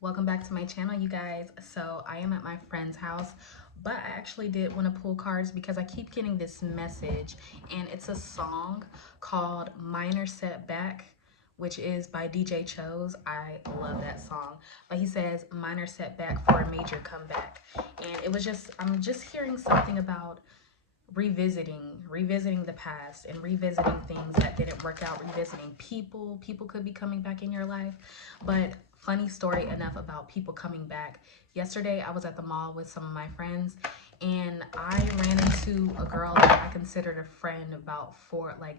Welcome back to my channel, you guys. So I am at my friend's house, but I actually did want to pull cards because I keep getting this message, and it's a song called Minor Setback, which is by DJ Chose. I love that song. But he says minor setback for a major comeback. And I'm just hearing something about revisiting the past and revisiting things that didn't work out, revisiting people could be coming back in your life. But funny story enough about people coming back, yesterday I was at the mall with some of my friends, and I ran into a girl that I considered a friend about four, like,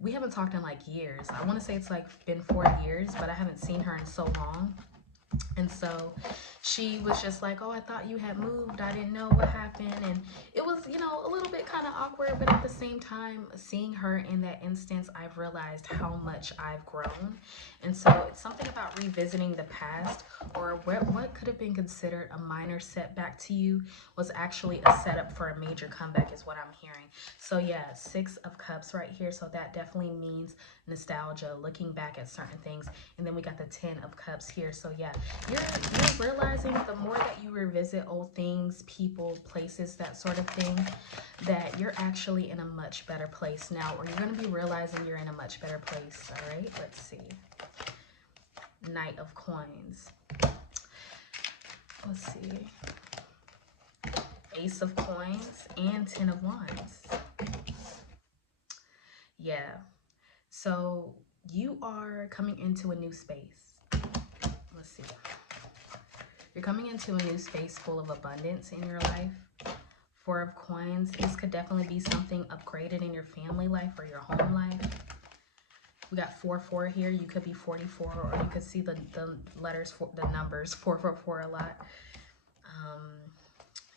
we haven't talked in like years. I want to say it's like been 4 years, but I haven't seen her in so long. And so she was just like, "Oh, I thought you had moved. I didn't know what happened." And it was, a little bit kind of awkward, but at the same time, seeing her in that instance, I've realized how much I've grown. And so it's something about revisiting the past, or what could have been considered a minor setback to you was actually a setup for a major comeback, is what I'm hearing. So yeah, 6 of Cups right here. So that definitely means nostalgia, looking back at certain things. And then we got the 10 of Cups here. So yeah, you're realizing the more that you revisit old things, people, places, that sort of thing, that you're actually in a much better place now, or you're going to be realizing you're in a much better place. All right, let's see. Knight of Coins. Let's see. Ace of Coins and 10 of Wands. Yeah. So you are coming into a new space. Let's see. You're coming into a new space full of abundance in your life. 4 of Coins. This could definitely be something upgraded in your family life or your home life. We got 4 here. You could be 44, or you could see the letters, for the numbers 444 a lot.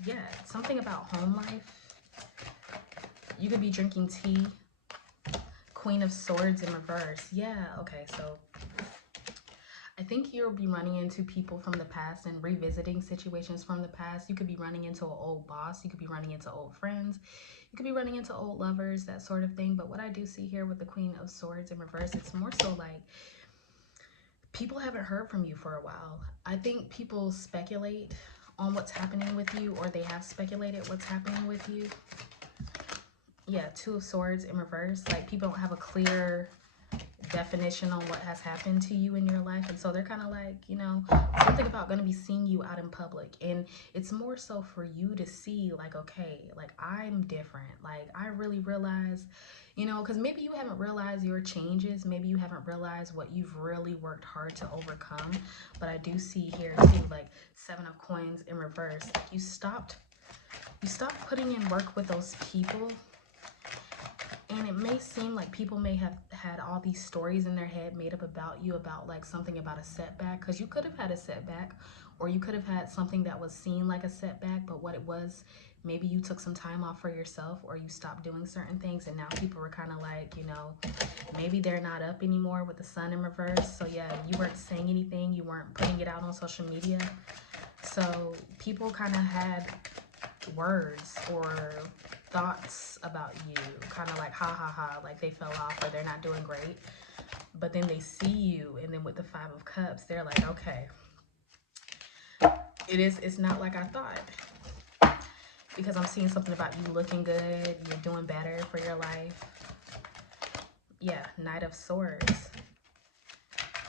Yeah, something about home life. You could be drinking tea. Queen of Swords in reverse. Yeah, okay, so I think you'll be running into people from the past and revisiting situations from the past. You could be running into an old boss. You could be running into old friends. You could be running into old lovers, that sort of thing. But what I do see here with the Queen of Swords in reverse, it's more so like people haven't heard from you for a while. I think people speculate on what's happening with you, or they have speculated what's happening with you. Yeah, 2 of Swords in reverse. Like, people don't have a clear definition on what has happened to you in your life, and so they're kind of like, something about going to be seeing you out in public, and it's more so for you to see, like, okay, like, I'm different. Like, I really realize, because maybe you haven't realized your changes, maybe you haven't realized what you've really worked hard to overcome. But I do see here too, like, 7 of Coins in reverse. Like, you stopped putting in work with those people. And it may seem like people may have had all these stories in their head made up about you, about like something about a setback, because you could have had a setback, or you could have had something that was seen like a setback, but what it was, maybe you took some time off for yourself, or you stopped doing certain things, and now people are kind of like, maybe they're not up anymore with the Sun in reverse. So yeah, you weren't saying anything, you weren't putting it out on social media. So people kind of had words or thoughts about you, kind of like, ha ha ha, like they fell off or they're not doing great. But then they see you, and then with the 5 of Cups, they're like, okay, it's not like I thought, because I'm seeing something about you looking good, you're doing better for your life. Yeah, Knight of Swords.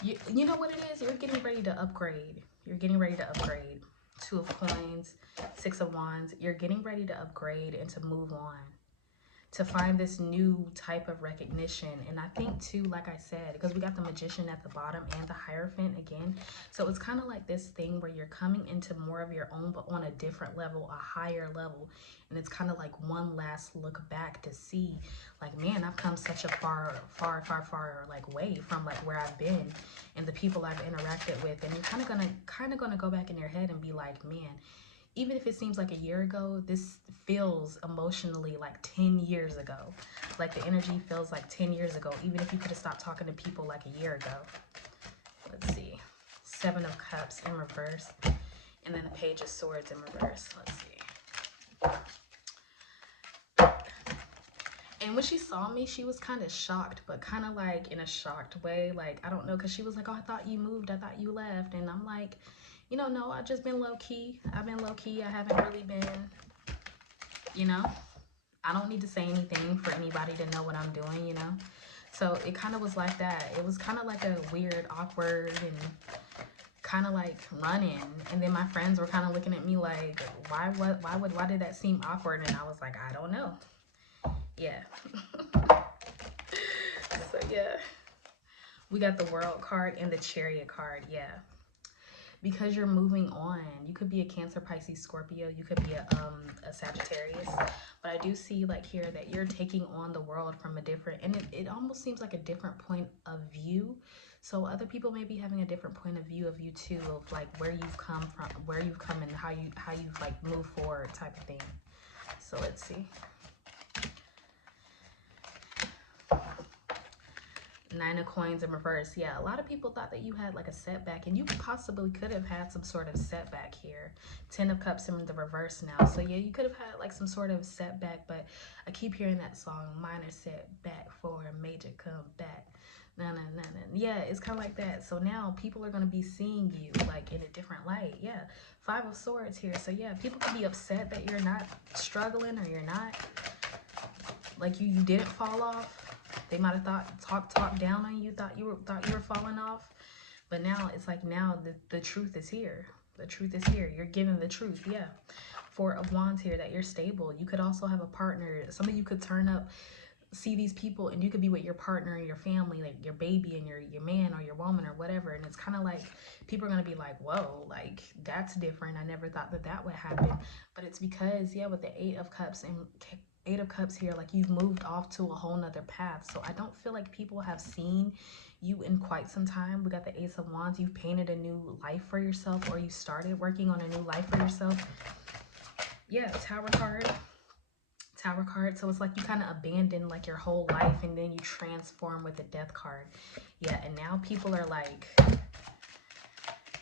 You know what it is? You're getting ready to upgrade. You're getting ready to upgrade. 2 of Coins, 6 of Wands. You're getting ready to upgrade and to move on, to find this new type of recognition. And I think too, like I said, because we got the Magician at the bottom and the Hierophant again, so it's kind of like this thing where you're coming into more of your own, but on a different level, a higher level. And it's kind of like one last look back to see, like, man, I've come such a far like way from like where I've been and the people I've interacted with. And you're kind of gonna go back in your head and be like, man, even if it seems like a year ago, this feels emotionally like 10 years ago. Like, the energy feels like 10 years ago, even if you could have stopped talking to people like a year ago. Let's see. 7 of Cups in reverse. And then the Page of Swords in reverse. Let's see. And when she saw me, she was kind of shocked, but kind of like in a shocked way. Like, I don't know, because she was like, oh, I thought you moved. I thought you left. And I'm like, You know, no, I've just been low-key. I've been low-key. I haven't really been, you know, I don't need to say anything for anybody to know what I'm doing, you know. So it kind of was like that. It was kind of like a weird, awkward, and kind of like running. And then my friends were kind of looking at me like, why did that seem awkward? And I was like, I don't know. Yeah. So yeah, we got the World card and the Chariot card. Yeah. Because you're moving on. You could be a Cancer, Pisces, Scorpio. You could be a Sagittarius. But I do see like here that you're taking on the world from a different, and it almost seems like a different point of view. So other people may be having a different point of view of you too, of like where you've come from, where you've come, and how you've like moved forward type of thing. So let's see. Nine of Coins in reverse. Yeah, a lot of people thought that you had like a setback, and you possibly could have had some sort of setback here. 10 of Cups in the reverse now. So yeah, you could have had like some sort of setback, but I keep hearing that song, minor setback for a major comeback. No. Yeah, it's kind of like that. So now people are going to be seeing you like in a different light. Yeah, 5 of Swords here. So yeah, people could be upset that you're not struggling, or you're not, like you didn't fall off. They might have talked down on you, thought you were falling off, but now it's like, now the truth is here. The truth is here. You're given the truth. Yeah. 4 of Wands here, that you're stable. You could also have a partner. Some of you could turn up, see these people, and you could be with your partner and your family, like your baby and your man or your woman or whatever. And it's kind of like people are gonna be like, whoa, like that's different. I never thought that would happen. But it's because, yeah, with the 8 of Cups and 8 of Cups here, like you've moved off to a whole nother path. So I don't feel like people have seen you in quite some time. We got the Ace of Wands. You've painted a new life for yourself, or you started working on a new life for yourself. Yeah, Tower card. So it's like you kind of abandon like your whole life, and then you transform with the Death card. Yeah, and now people are like,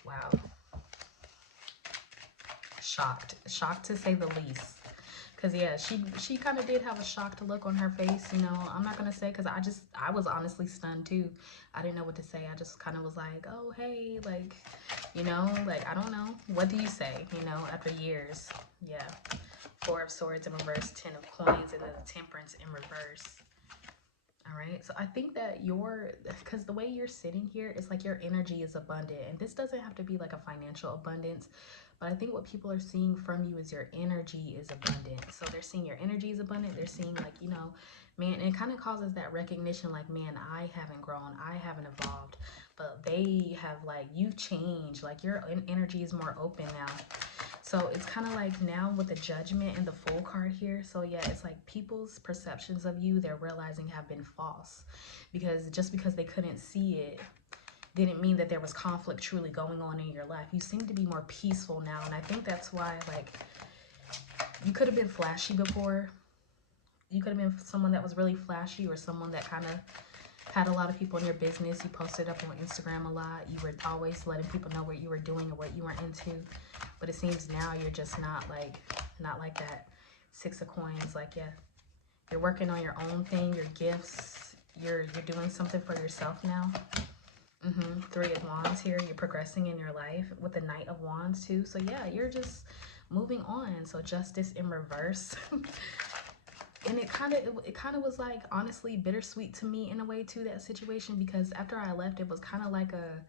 wow, shocked to say the least. Because yeah, she kind of did have a shocked look on her face, you know. I'm not gonna say, because I was honestly stunned too. I didn't know what to say. I just kind of was like, oh hey, like, you know, like I don't know, what do you say, you know, after years. Yeah. 4 of Swords in reverse, 10 of Coins, and then the Temperance in reverse. All right, so I think that because the way you're sitting here, it's like your energy is abundant, and this doesn't have to be like a financial abundance, but I think what people are seeing from you is your energy is abundant. So they're seeing your energy is abundant. They're seeing like, you know, man, and it kind of causes that recognition, like, man, I haven't grown, I haven't evolved, but they have, like, you've changed, like your energy is more open now. So it's kind of like now with the Judgment and the Fool card here. So yeah, it's like people's perceptions of you, they're realizing, have been false, because just because they couldn't see it didn't mean that there was conflict truly going on in your life. You seem to be more peaceful now, and I think that's why, like, you could have been flashy before. You could have been someone that was really flashy, or someone that kind of had a lot of people in your business. You posted up on Instagram a lot. You were always letting people know what you were doing or what you were into. But it seems now you're just not like that. 6 of Coins, like, yeah, you're working on your own thing, your gifts. You're doing something for yourself now. 3 of Wands here. You're progressing in your life with the Knight of Wands too. So yeah, you're just moving on. So Justice in reverse. And it kind of was like, honestly, bittersweet to me in a way too, that situation, because after I left, it was kind of like a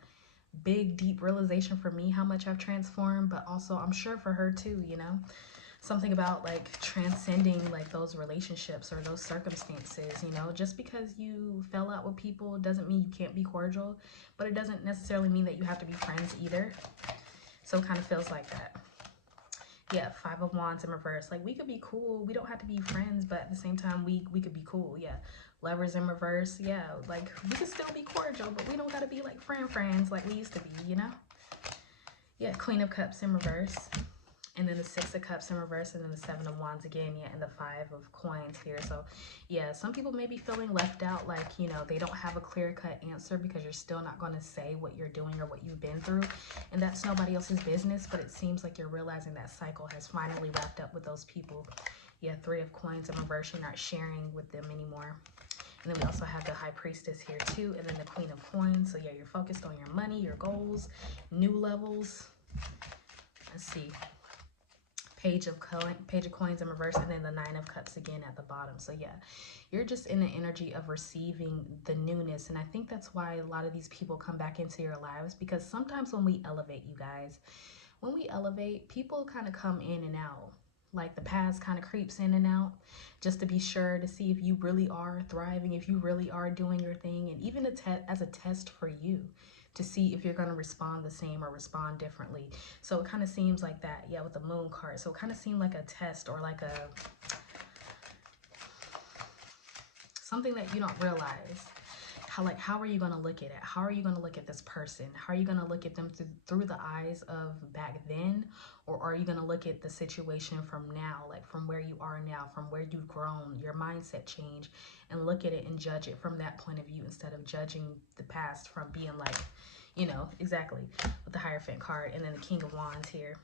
big deep realization for me how much I've transformed, but also I'm sure for her too, you know, something about like transcending like those relationships or those circumstances. You know, just because you fell out with people doesn't mean you can't be cordial, but it doesn't necessarily mean that you have to be friends either. So it kind of feels like that. Yeah, 5 of Wands in reverse. Like, we could be cool. We don't have to be friends, but at the same time, we could be cool. Yeah. Lovers in reverse. Yeah, like, we could still be cordial, but we don't got to be, like, friends like we used to be, you know? Yeah, Queen of Cups in reverse. And then the 6 of Cups in reverse, and then the 7 of Wands again, yeah, and the 5 of Coins here. So, yeah, some people may be feeling left out, like, you know, they don't have a clear-cut answer because you're still not going to say what you're doing or what you've been through. And that's nobody else's business, but it seems like you're realizing that cycle has finally wrapped up with those people. Yeah, 3 of Coins in reverse, you're not sharing with them anymore. And then we also have the High Priestess here too, and then the Queen of Coins. So, yeah, you're focused on your money, your goals, new levels. Let's see. Page of coins in reverse, and then the 9 of cups again at the bottom. So yeah, you're just in the energy of receiving the newness, and I think that's why a lot of these people come back into your lives, because sometimes when we elevate, you guys, when we elevate, people kind of come in and out. Like the past kind of creeps in and out, just to be sure to see if you really are thriving, if you really are doing your thing, and even as a test for you to see if you're going to respond the same or respond differently. So it kind of seems like that, yeah, with the moon card. So it kind of seemed like a test, or like a something that you don't realize. How are you going to look at it? How are you going to look at this person? How are you going to look at them through the eyes of back then? Or are you going to look at the situation from now, like from where you are now, from where you've grown, your mindset change, and look at it and judge it from that point of view, instead of judging the past from being like, you know, exactly, with the Hierophant card and then the King of Wands here.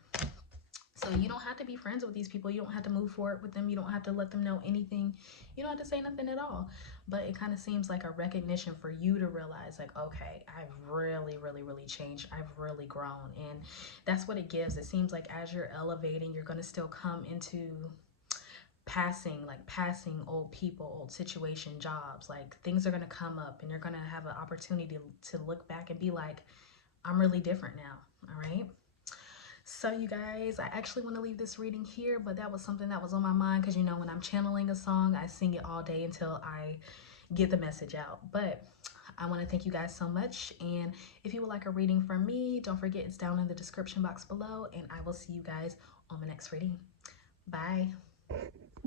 So you don't have to be friends with these people. You don't have to move forward with them. You don't have to let them know anything. You don't have to say nothing at all. But it kind of seems like a recognition for you to realize, like, okay, I've really, really, really changed. I've really grown. And that's what it gives. It seems like as you're elevating, you're going to still come into passing old people, old situation, jobs. Like things are going to come up, and you're going to have an opportunity to look back and be like, I'm really different now. All right. So you guys, I actually want to leave this reading here, but that was something that was on my mind, because you know, when I'm channeling a song, I sing it all day until I get the message out. But I want to thank you guys so much, and if you would like a reading from me, don't forget, it's down in the description box below, and I will see you guys on the next reading. Bye.